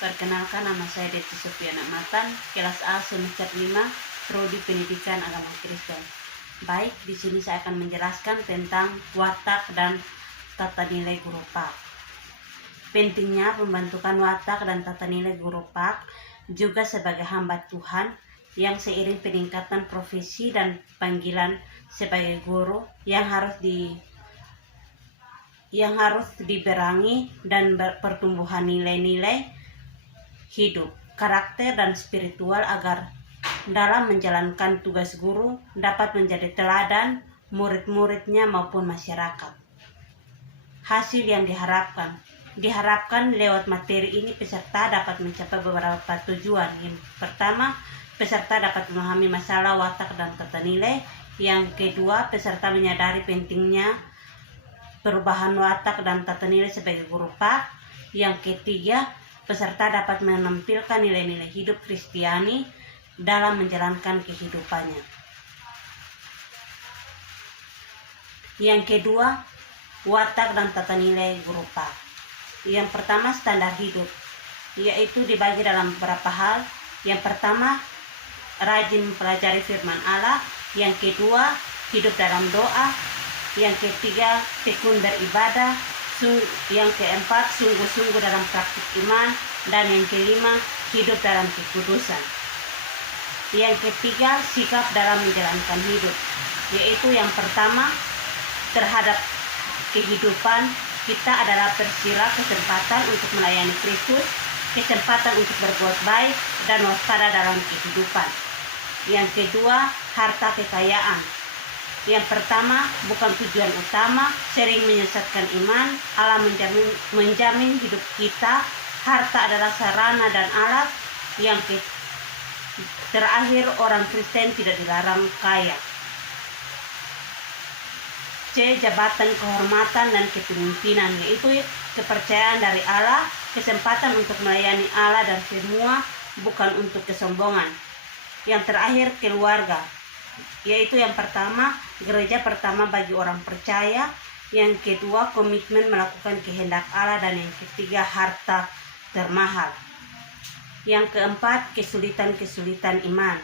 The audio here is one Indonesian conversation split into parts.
Perkenalkan, nama saya Deti Sofiana Matan, kelas A semester 5, Prodi Pendidikan Agama Kristen. Baik, di sini saya akan menjelaskan tentang watak dan tata nilai guru PAK. Pentingnya pembentukan watak dan tata nilai guru PAK juga sebagai hamba Tuhan yang seiring peningkatan profesi dan panggilan sebagai guru yang harus diberangi dan pertumbuhan nilai-nilai hidup, karakter, dan spiritual agar dalam menjalankan tugas guru dapat menjadi teladan murid-muridnya maupun masyarakat. Hasil yang diharapkan lewat materi ini peserta dapat mencapai beberapa tujuan. Yang pertama, peserta dapat memahami masalah watak dan tata nilai. Yang kedua, peserta menyadari pentingnya perubahan watak dan tata nilai sebagai guru PAK. Yang ketiga, peserta dapat menampilkan nilai-nilai hidup Kristiani dalam menjalankan kehidupannya. Yang kedua, watak dan tata nilai guru PAK. Yang pertama, standar hidup, yaitu dibagi dalam beberapa hal. Yang pertama, rajin mempelajari firman Allah. Yang kedua, hidup dalam doa. Yang ketiga, tekun beribadah. Yang keempat, sungguh-sungguh dalam praktik iman. Dan yang kelima, hidup dalam kekudusan. Yang ketiga, sikap dalam menjalankan hidup, yaitu yang pertama, terhadap kehidupan kita adalah bersila kesempatan untuk melayani Kristus, kesempatan untuk berbuat baik, dan waspada dalam kehidupan. Yang kedua, harta kekayaan. Yang pertama, bukan tujuan utama, sering menyesatkan iman. Allah menjamin hidup kita. Harta adalah sarana dan alat. Yang terakhir, orang Kristen tidak dilarang kaya. C. Jabatan, kehormatan, dan kepemimpinan, yaitu kepercayaan dari Allah, kesempatan untuk melayani Allah, dan semua bukan untuk kesombongan. Yang terakhir, keluarga, yaitu yang pertama, gereja pertama bagi orang percaya. Yang kedua, komitmen melakukan kehendak Allah. Dan yang ketiga, harta termahal. Yang keempat, kesulitan-kesulitan iman.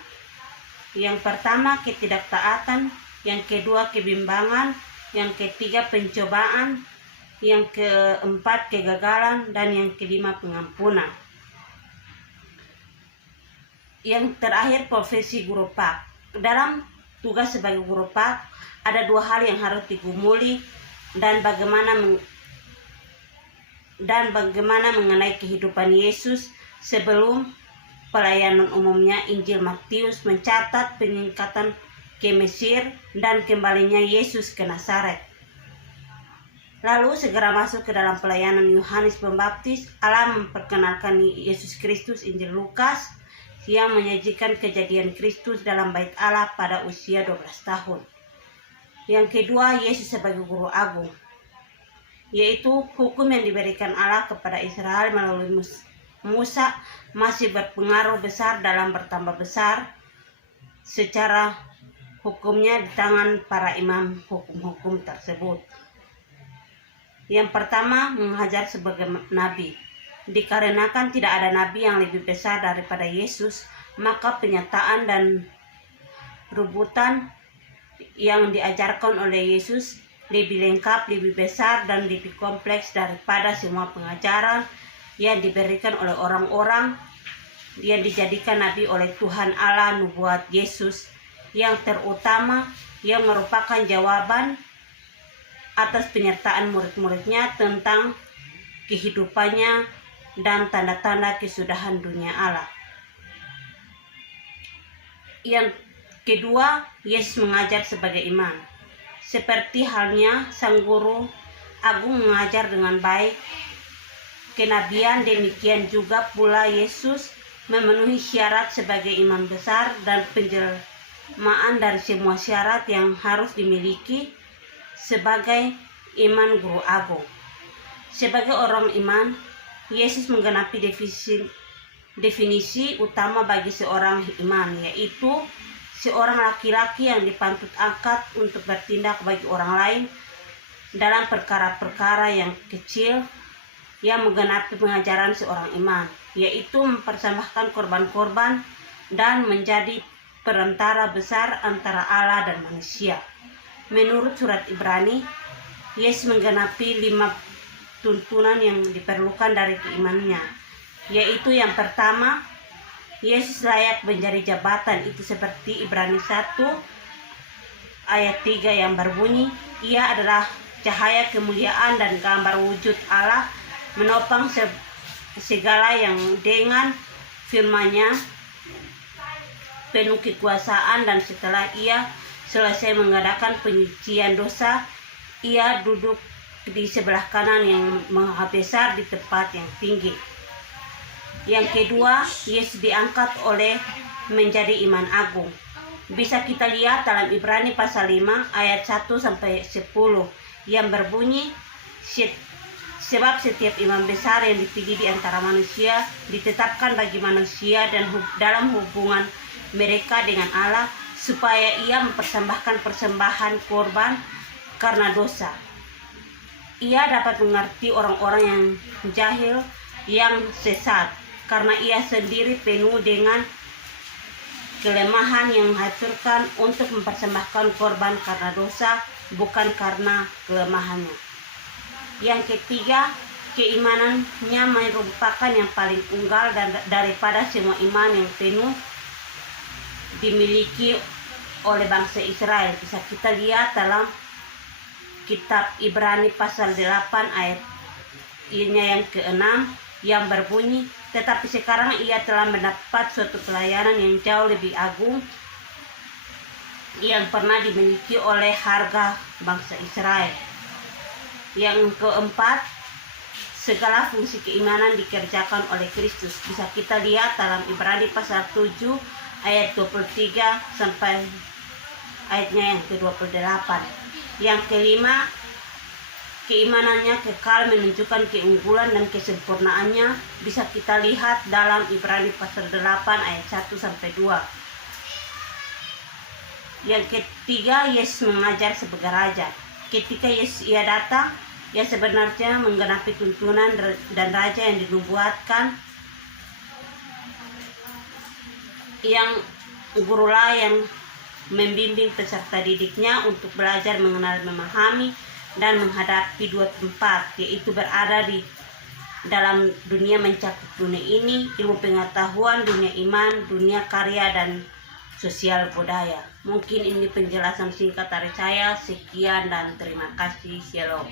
Yang pertama, ketidaktaatan. Yang kedua, kebimbangan. Yang ketiga, pencobaan. Yang keempat, kegagalan. Dan yang kelima, pengampunan. Yang terakhir, profesi guru PAK. Dalam tugas sebagai guru PAK ada dua hal yang harus digumuli dan bagaimana mengenai kehidupan Yesus sebelum pelayanan umumnya. Injil Matius mencatat penyingkatan ke Mesir dan kembalinya Yesus ke Nazaret. Lalu segera masuk ke dalam pelayanan Yohanes Pembaptis. Allah memperkenalkan Yesus Kristus. Injil Lukas yang menyajikan kejadian Kristus dalam bait Allah pada usia 12 tahun. Yang kedua, Yesus sebagai guru agung, yaitu hukum yang diberikan Allah kepada Israel melalui Musa masih berpengaruh besar dalam bertambah besar secara hukumnya di tangan para imam hukum-hukum tersebut. Yang pertama, mengajar sebagai nabi. Dikarenakan tidak ada nabi yang lebih besar daripada Yesus, maka penyataan dan rubutan yang diajarkan oleh Yesus lebih lengkap, lebih besar, dan lebih kompleks daripada semua pengajaran yang diberikan oleh orang-orang yang dijadikan nabi oleh Tuhan Allah. Nubuat Yesus yang terutama yang merupakan jawaban atas penyertaan murid-muridnya tentang kehidupannya dan tanda-tanda kesudahan dunia Allah. Yang kedua, Yesus mengajar sebagai iman. Seperti halnya sang guru agung mengajar dengan baik kenabian, demikian juga pula Yesus memenuhi syarat sebagai imam besar dan penjelmaan dari semua syarat yang harus dimiliki sebagai iman guru agung. Sebagai orang iman, Yesus menggenapi definisi utama bagi seorang iman, yaitu seorang laki-laki yang dipantut angkat untuk bertindak bagi orang lain dalam perkara-perkara yang kecil yang menggenapi pengajaran seorang iman. yaitu mempersembahkan korban-korban dan menjadi perantara besar antara Allah dan manusia. Menurut surat Ibrani, Yesus menggenapi 5 tuntunan yang diperlukan dari keimanannya, yaitu yang pertama, Yesus layak menjadi jabatan, itu seperti Ibrani 1 ayat 3 yang berbunyi, Ia adalah cahaya kemuliaan dan gambar wujud Allah, menopang segala yang dengan firman-Nya penuh kekuasaan, dan setelah Ia selesai mengadakan penyucian dosa, Ia duduk di sebelah kanan yang maha besar di tempat yang tinggi. Yang kedua, Yesus diangkat oleh menjadi iman agung. Bisa kita lihat dalam Ibrani pasal 5 ayat 1-10 yang berbunyi, sebab setiap imam besar yang dipilih di antara manusia ditetapkan bagi manusia dan dalam hubungan mereka dengan Allah, supaya ia mempersembahkan persembahan korban karena dosa. Ia dapat mengerti orang-orang yang jahil, yang sesat, karena ia sendiri penuh dengan kelemahan yang menghancurkan untuk mempersembahkan korban karena dosa, bukan karena kelemahannya. Yang ketiga, keimanannya merupakan yang paling unggal daripada semua iman yang penuh dimiliki oleh bangsa Israel. Bisa kita lihat dalam kitab Ibrani pasal 8 ayatnya yang ke-6 yang berbunyi, tetapi sekarang ia telah mendapat suatu pelayanan yang jauh lebih agung yang pernah dimiliki oleh harga bangsa Israel. Yang keempat, segala fungsi keimanan dikerjakan oleh Kristus. Bisa kita lihat dalam Ibrani pasal 7 ayat 23 sampai ayatnya yang ke-28. Yang kelima, keimanannya kekal, menunjukkan keunggulan dan kesempurnaannya. Bisa kita lihat dalam Ibrani pasal 8 ayat 1-2. Yang ketiga, Yesus mengajar sebagai raja. Ketika Yesus ia datang, ia sebenarnya menggenapi tuntunan dan raja yang dinubuatkan. Yang gurulah yang membimbing peserta didiknya untuk belajar mengenal, memahami, dan menghadapi dua tempat, yaitu berada di dalam dunia mencakup dunia ini, ilmu pengetahuan, dunia iman, dunia karya, dan sosial budaya. Mungkin ini penjelasan singkat dari saya. Sekian dan terima kasih. Shalom.